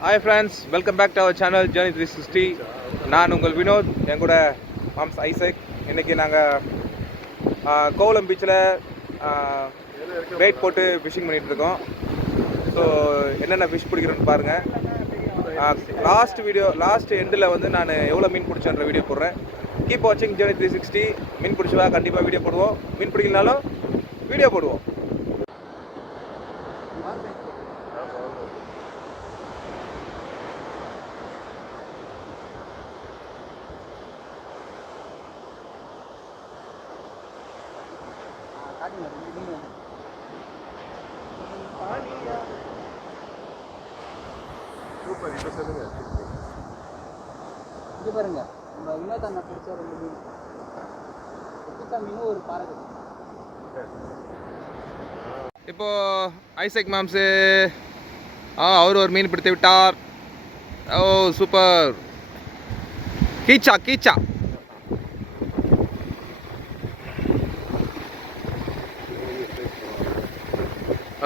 Hi friends, welcome back to our channel Journey 360. நான் உங்கள் வினோத், என் கூட மாம்ஸ் ஐசக். இன்றைக்கி நாங்கள் கோவளம் பீச்சில் வெயிட் போட்டு ஃபிஷிங் பண்ணிகிட்ருக்கோம். ஸோ என்னென்ன ஃபிஷ் பிடிக்கிறோன்னு பாருங்கள். லாஸ்ட் எண்டில் வந்து நான் எவ்வளோ மீன் பிடிச்சேன்ற வீடியோ போடுறேன். கீப் வாட்சிங் Journey 360. மீன் பிடிச்சவா கண்டிப்பாக வீடியோ போடுவோம், மீன் பிடிக்கலனாலும் வீடியோ போடுவோம். சூப்பர். இப்போ சொல்லுங்க. இது பாருங்க, நம்ம வினோதண்ணா பிடிச்ச 2 மீன் பிடிச்ச மீன் ஒரு பாறை. இப்போ ஐசக் மாம்ஸு அவர் ஒரு மீன் பிடித்து விட்டார். ஓ சூப்பர், கீச்சா கீச்சா.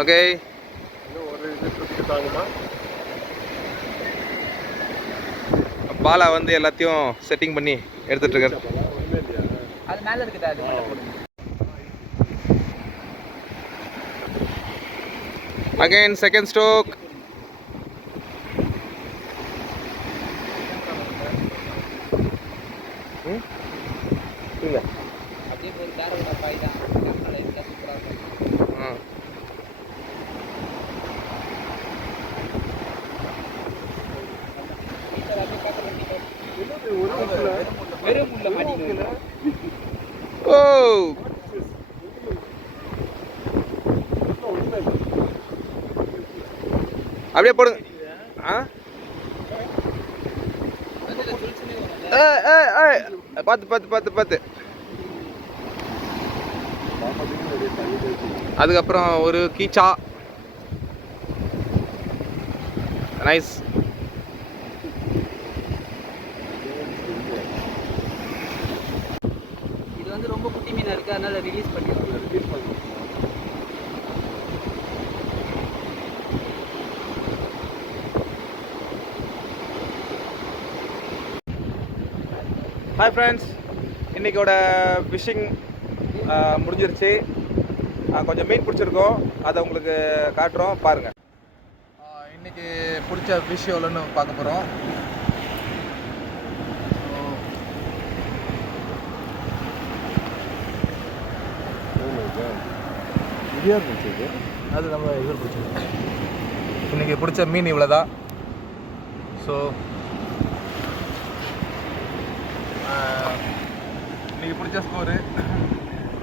ஓகே, ஒரு இது சுற்றிட்டாங்கம்மா. பாலா வந்து எல்லாத்தையும் செட்டிங் பண்ணி எடுத்துட்டு இருக்காரு. அது மேலே இருக்குது, அது மட்டும் போடுங்க. Again second stroke. அப்படியே ஒரு கேரளா பாய் தான் சூப்பராக இருக்கும். வெறும் முள்ள மாட்டிக்கல. ஓ அப்படியே போடுங்க. பார்த்து பார்த்து பார்த்து பார்த்து. அதுக்கப்புறம் ஒரு கீச்சா. நைஸ். இது வந்து ரொம்ப குட்டி மீனாக இருக்குது, அதனால ரிலீஸ் பண்ணிடுவோம். ஹாய் ஃப்ரெண்ட்ஸ், இன்றைக்கோட ஃபிஷ்ஷிங் முடிஞ்சிருச்சு. கொஞ்சம் மீன் பிடிச்சிருக்கோம், அதை உங்களுக்கு காட்டுறோம் பாருங்கள். இன்றைக்கி பிடிச்ச ஃபிஷ் எவ்வளோன்னு பார்க்க போகிறோம். அது நம்ம இவர் பிடிச்சது. இன்றைக்கி பிடிச்ச மீன் இவ்வளோ தான். ஸோ இன்றைக்கி பிடிச்ச ஸ்கோரு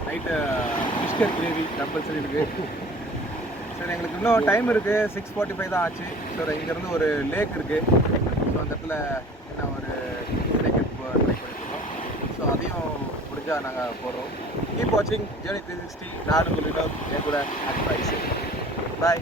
நைட்டு ஃபிஷ்கர் கிரேவி கம்பல்சரி இருக்குது. சரி, எங்களுக்கு இன்னும் டைம் இருக்குது, 6:45 தான் ஆச்சு. ஸோ இங்கேருந்து ஒரு லேக் இருக்குது. ஸோ அந்த இடத்துல என்ன ஒரு லேக் ட்ரை பண்ணியிருக்கோம். ஸோ அதையும் முடிஞ்சால் நாங்கள் போடுறோம். கீப் வாட்சிங் Journey 360. நான் உங்கள் வினோத், என் கூட பாய்.